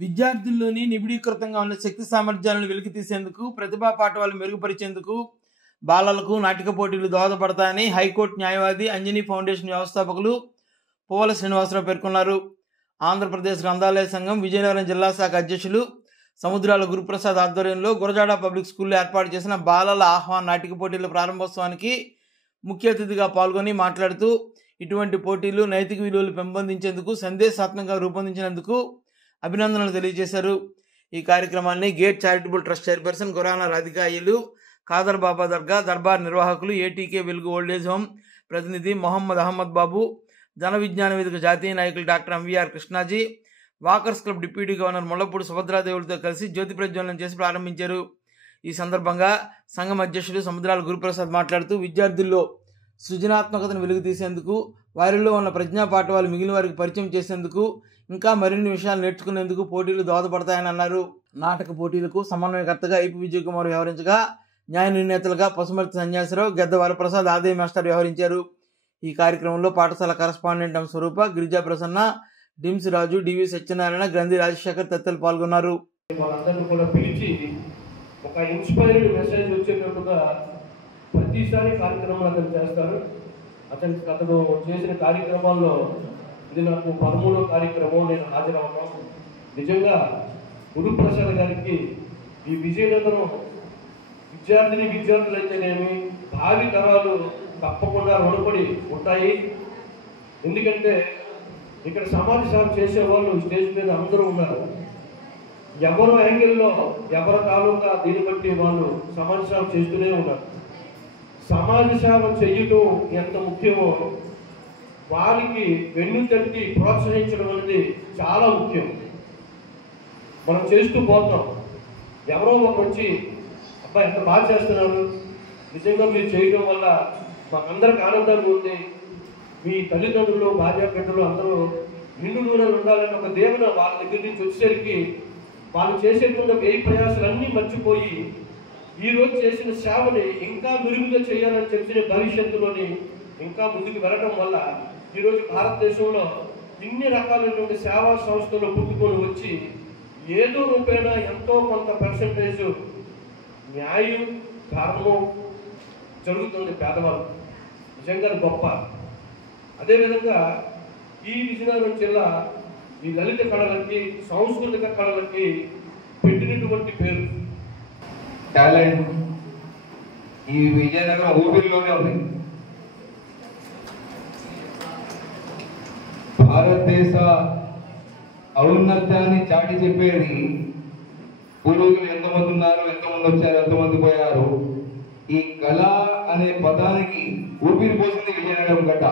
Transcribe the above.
విద్యార్థుల్లోని నిబిడీకృతంగా ఉన్న శక్తి సామర్థ్యాలను వెలికితీసేందుకు, ప్రతిభా పాఠవాలు మెరుగుపరిచేందుకు బాలలకు నాటిక పోటీలు దోహదపడతాయని హైకోర్టు న్యాయవాది అంజనీ ఫౌండేషన్ వ్యవస్థాపకులు పువ్వాల శ్రీనివాసరావు పేర్కొన్నారు. ఆంధ్రప్రదేశ్ గ్రంథాలయ సంఘం విజయనగరం జిల్లా శాఖ అధ్యక్షులు సముద్రాల గురుప్రసాద్ ఆధ్వర్యంలో గురజాడ పబ్లిక్ స్కూల్లో ఏర్పాటు చేసిన బాలల ఆహ్వాన్ నాటిక పోటీల ప్రారంభోత్సవానికి ముఖ్య అతిథిగా పాల్గొని మాట్లాడుతూ, ఇటువంటి పోటీలు నైతిక విలువలు పెంపొందించేందుకు సందేశాత్మకంగా రూపొందించినందుకు అభినందనలు తెలియజేశారు. ఈ కార్యక్రమాన్ని gate charitable trust chairperson Gurana Radhika అయ్యలు, ఖాదర్ బాబా దర్గా దర్బార్ నిర్వాహకులు, ఏటీకే వెలుగు ఓల్డేజ్ హోమ్ ప్రతినిధి మొహమ్మద్ అహ్మద్ బాబు, జన విజ్ఞాన వేదిక జాతీయ నాయకులు doctor MVR Krishnaji, walkers club deputy governor Mullapudi సుభద్రాదేవులతో కలిసి జ్యోతి ప్రజ్వలనం చేసి ప్రారంభించారు. ఈ సందర్భంగా సంఘం అధ్యక్షుడు సముద్రాల గురుప్రసాద్ మాట్లాడుతూ, విద్యార్థుల్లో సృజనాత్మకతను వెలుగు తీసేందుకు, వారిలో ఉన్న ప్రజ్ఞా పాఠవాలు మిగిలిన వారికి పరిచయం చేసేందుకు, ఇంకా మరిన్ని విషయాలు నేర్చుకునేందుకు పోటీలు దోహదపడతాయని అన్నారు. నాటక పోటీలకు సమన్వయకర్తగా ఐపీ విజయ్ కుమార్ వ్యవహరించగా, న్యాయ నిర్ణేతలుగా పసుమర్తి సన్యాసరావు, గెద్ద వరప్రసాద్, ఆదయ మాస్టర్ వ్యవహరించారు. ఈ కార్యక్రమంలో పాఠశాల కరస్పాండెంట్ ఎం స్వరూప, గిరిజా ప్రసన్న, డిమ్స్ రాజు, డివి సత్యనారాయణ, గ్రంథి రాజశేఖర్ తదితరులు పాల్గొన్నారు. వాళ్ళందరినీ కూడా పిలిచి ఒక ఇన్స్పైర్డ్ మెసేజ్ వచ్చేటట్టుగా ప్రతిసారి కార్యక్రమాలు అతను చేస్తారు. అతను చేసిన కార్యక్రమాల్లో ఇది నాకు 13వ కార్యక్రమం నేను హాజరవడం. నిజంగా గురుప్రసాద్ గారికి ఈ విజయనగరం విద్యార్థులైతేనేమి భావి తరాలు తప్పకుండా రుణపడి ఉంటాయి. ఎందుకంటే ఇక్కడ సమాజ సేవ చేసేవాళ్ళు స్టేజ్ మీద అందరూ ఉన్నారు. ఎవరు యాంగిల్లో ఎవరి తాలూకా దీన్ని బట్టి వాళ్ళు సమాజ సేవ చేస్తూనే ఉన్నారు. సమాజ సేవ చేయటం ఎంత ముఖ్యమో వారికి వెన్నుతట్టి ప్రోత్సహించడం అనేది చాలా ముఖ్యం. మనం చేస్తూ పోతాం, ఎవరో ఒకరు వచ్చి అబ్బాయి ఎంత బాగా చేస్తున్నారు, నిజంగా మీరు చేయడం వల్ల మాకందరికి ఆనందంగా ఉంది, మీ తల్లిదండ్రులు భార్య బిడ్డలు అందరూ నిండు నూనెలు ఉండాలని ఒక దేవుని వాళ్ళ దగ్గర నుంచి వచ్చేసరికి వాళ్ళు చేసేటువంటి వ్యయ ప్రయాసాలన్నీ మర్చిపోయి ఈరోజు చేసిన సేవని ఇంకా మెరుగుగా చేయాలని చెప్పిన భవిష్యత్తులోని ఇంకా ముందుకు వెళ్ళడం వల్ల ఈరోజు భారతదేశంలో ఇన్ని రకాలైనటువంటి సేవా సంస్థలు పుట్టుకొని వచ్చి ఏదో రూపేణా ఎంతో కొంత పర్సంటేజ్ న్యాయం ధర్మం జరుగుతుంది పేదవాళ్ళు. నిజంగా గొప్ప. అదేవిధంగా ఈ విజయనగరం జిల్లా ఈ లలిత కళలకి సాంస్కృతిక కళలకి పెట్టినటువంటి పేరు టాలెంట్ ఈ విజయనగరం ఊపిరిలోనే ఉంది. భారతదేశ ఔన్నత్యాన్ని చాటి చెప్పేది పూర్వీకులు ఎంతమంది ఉన్నారు, ఎంతమంది వచ్చారు, ఎంతమంది పోయారు. ఈ కళ అనే పదానికి ఊపిరి పోసింది విజయనగరం గడ్డ.